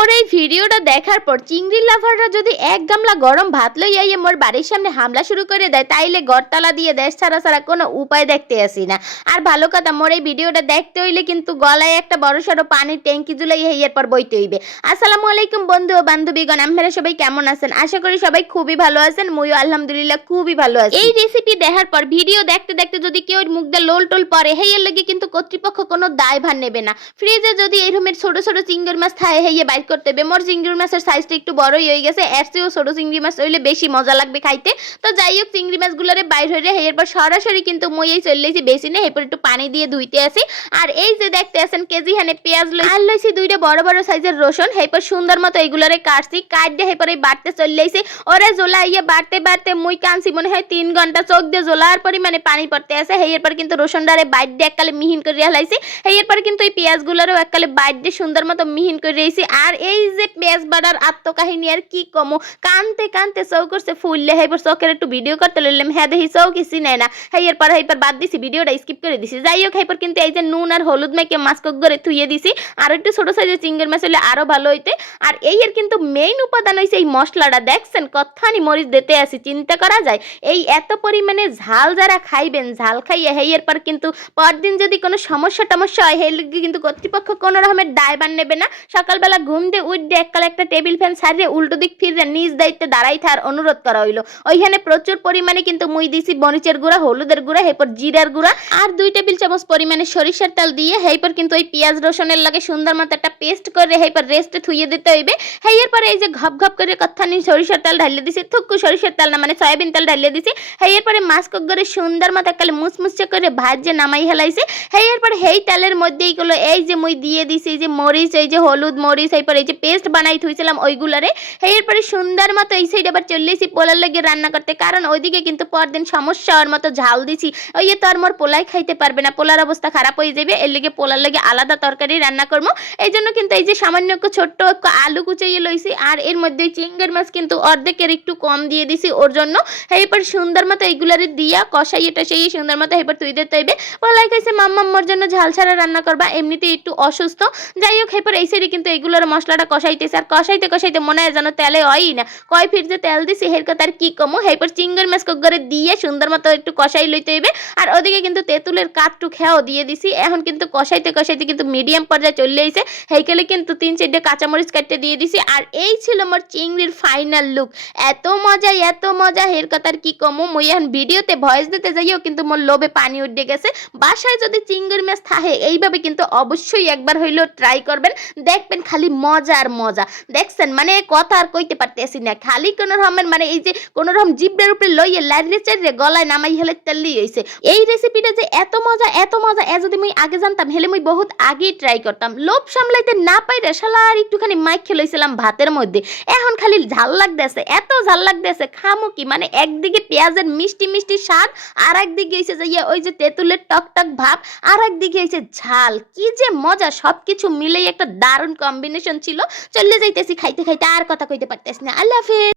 মোর এই ভিডিওটা দেখার পর চিংড়ি লাভাররা যদি এক গামলা গরম ভাত লইয়া মোর বাড়ির সামনে হামলা শুরু করে দেয় তাইলে গড়তালা দিয়ে দেশ ছাড়া ছাড়া কোনো উপায় দেখতে আসি না। আর ভালো কথা, মোর এই ভিডিওটা দেখতে হইলে কিন্তু গলায় একটা বড়সড় পানির ট্যাঙ্কি জুলাই এরপর বইতে হইবে। আসসালামু আলাইকুম বন্ধু ও বান্ধবীগণ, আপনারা সবাই কেমন আছেন? আশা করি সবাই খুবই ভালো আছেন। মইও আলহামদুলিল্লাহ খুবই ভালো আছি। এই রেসিপি দেখার পর ভিডিও দেখতে দেখতে যদি কেউ মুখ দিয়ে লোল টোল পরে হেয়ের লগে কিন্তু কর্তৃপক্ষ কোনো দায়ভার নেবে না। ফ্রিজে যদি এরকমের ছোট ছোট চিংড়ি মাছ থাকে হেয়ে বাইর করতে হবে। মোর চিংড়ি মাছের সাইজটা একটু বড়ই হয়ে গেছে, এর চেয়েও ছোট চিংড়ি মাছ হইলে বেশি মজা লাগবে খাইতে। তো যাই হোক, চিংড়ি মাছগুলোরে বাইর হয়ে এরপর সরাসরি কিন্তু মই এই চলেছি বেসিনে, এরপর একটু পানি দিয়ে ধুইতে আসি। আর এই যে দেখতে আছেন কেজি হানে পেঁয়াজ আর লইছি দুইটা বড় বড় সাইজের রসুন, এরপর সুন্দর মতো এইগুলোরে কাটছি, কাটতে এরপর এই বাড়তে চলেছি। ওরে জোলা ইয়ে বাড়তে বাড়তে মুই কানছি মনে হয় 3 ঘন্টা, চোখ দিয়ে জোলার পরিমাণে পানি পড়তে আছে। এরপর কিন্তু রসুনটারে বাইট দিয়ে এককালে মিহিন করে হালাইছি। এরপর কিন্তু এই পেঁয়াজগুলোরও এককালে বাইট দিয়ে সুন্দর মতো মিহিন করে রয়েছি। আর এই যে পেঁয়াজ বাড়ার আত্মকাহিনী আর কি কমো, কানতে কানতে চৌ করছে ফুললে। এরপর চোখের একটু ভিডিও করতে লইলাম, হ্যাঁ দেখি চৌ কিছু নেয় না। এরপর বাদ দিছি, ভিডিওটা স্কিপ করে দিছি। যাই হোক, এরপর কিন্তু এই যে নুন আর হলুদ মেখে মাছ করে থুইয়ে দিছি। আর একটু ছোট সাইজের চিংড়ি মাছ হলে আরো ভালো হইতে। আর এই এর কিন্তু মেইন উপাদান হইছে এই মশলাটা। দেখছেন কতখানি মরিচ দিতে আসি, চিন্তা করা যায়। এই এত পরিমাণে ঝাল যারা খাইবেন, ঝাল খাইয়ে এরপর কিন্তু পরদিন যদি কোনো সমস্যা টমস্যা হয় হেলে কিন্তু কর্তৃপক্ষ কোনো রকমের দায়ভার নেবে না। সকালবেলা ঘুম দিয়ে উঠে এককালে একটা টেবিল ফ্যান ছাড়িয়ে উল্টো দিক ফিরে নিজ দায়িত্বে দাঁড়াই থার অনুরোধ করা হইলো। ওইখানে প্রচুর পরিমাণে কিন্তু মুই দিছি মরিচের গুঁড়া, হলুদের গুঁড়া, এরপর জিরার গুঁড়া আর 2 টেবিল চামচ পরিমাণে সরিষার তেল দিয়ে এরপর কিন্তু ওই পেঁয়াজ রসুনের লাগে সুন্দর মতো একটা পেস্ট করে এরপর রেস্টে থুইয়ে দিতে হইবে। এরপর এই যে ঘপ ঘপ করে কত্থানি সরিষার তেল ঢালিয়ে দিছি, থুকু সরিষার তেল না মানে সয়াবিন তেল ঢালিয়ে দিছি। এরপরে মাছ করে সুন্দর মতো এককালে মুচমুচে করে ভাজে নামাই হেলাইছি। এরপর এই তেলের মধ্যে এইগুলো এই যে মুই দিয়ে দিছি, এই যে মরিচ, এই যে হলুদ মরিচ, এরপর এই যে পেস্ট বানাই থুইছিলাম ওইগুলারে। এরপরে সুন্দর মতো এই সাইড আবার চলেছি পোলার লাগে রান্না করতে, কারণ ওইদিকে কিন্তু পরদিন সমস্যা হওয়ার মতো ঝাল দিছি। ওই তো আর মোর পোলাই খাইতে পারবে না, পোলার অবস্থা খারাপ হয়ে যাবে। এর লেগে পোলার লাগে আলাদা তরকারি রান্না করবো। এই জন্য কিন্তু এই যে সামান্য ছোট্ট আলু কুচাইয়ে লইছি। আর এর মধ্যে চিংড়ি মাছ কিন্তু অর্ধেকের একটু কম দিয়ে দিছি ওর জন্য। এরপর সুন্দর মতো এইগুলারে দিয়া কষাইয়ে টসাইয়ে সুন্দর মতো এরপর তুই দিতে হইবে। পোলাই খাইছে মাম্মা মোর জন্য ঝাল ছাড়া রান্না করবা, এমনিতে একটু অসুস্থ। যাই হোক, এরপর এই সাইডে কিন্তু এইগুলোর মশলাটা কষাইতেছে। আর কষাইতে কষাইতে মনে হয় যেন তেলে হয়ই না, কয় ফির যে তেল দিছি এর কথা আর কি কমো। এরপর চিংড়ি মাছ করে দিয়ে সুন্দর মতো একটু কষাই লইতে হইবে। আর ওদিকে কিন্তু তেঁতুলের কাঠটু খেয়াও দিয়ে দিছি। এখন কিন্তু কষাইতে কষাইতে কিন্তু মিডিয়াম পর্যায়ে চলে আইছে। হেইকেলে কিন্তু 3-4 কাঁচামরিচ কাটতে দিয়ে দিছি। আর এই ছিল মোর চিংড়ির ফাইনাল লুক। এত মজা এর কথা আর কি কমো। মই এখন ভিডিওতে ভয়েস দিতে যাইও কিন্তু মোর লোভে পানি উঠে গেছে। বাসায় যদি চিংড়ি মাছ থাকে এইভাবে কিন্তু অবশ্যই একবার হইলেও ট্রাই করবেন, দেখবেন খালি মজা আর মজা। দেখছেন মানে কথা আর কইতে পারতেছি না, খালি কোনো রকমের মানে এই যে কোনো রকম জিব্বের উপরে লইয়ে লাইরে চাইরে গলায় নামাই হেলে তেলই হইছে। এই রেসিপিটা যে এত মজা এ যদি মুই আগে জানতাম হেলে মুই বহুত আগেই ট্রাই করতাম। লোভ সামলাইতে না পাইরে শালা আর একটুখানি মাইক খেলাইছিলাম ভাতের মধ্যে। এখন খালি ঝাল লাগতেছে, এত ঝাল লাগতেছে খামো কি। মানে একদিকে পেঁয়াজের মিষ্টি মিষ্টি স্বাদ, আর একদিকে হইছে যে ওই যে তেঁতুলের টক টক ভাব, আর একদিকে হইছে ঝাল। কি যে মজা, সবকিছু মিলেই একটা দারুণ কম্বিনেশন ছিল। চলে যাইতেছি খাইতে খাইতে, আর কথা কইতে পারতেছি না। আল্লাহ হাফেজ।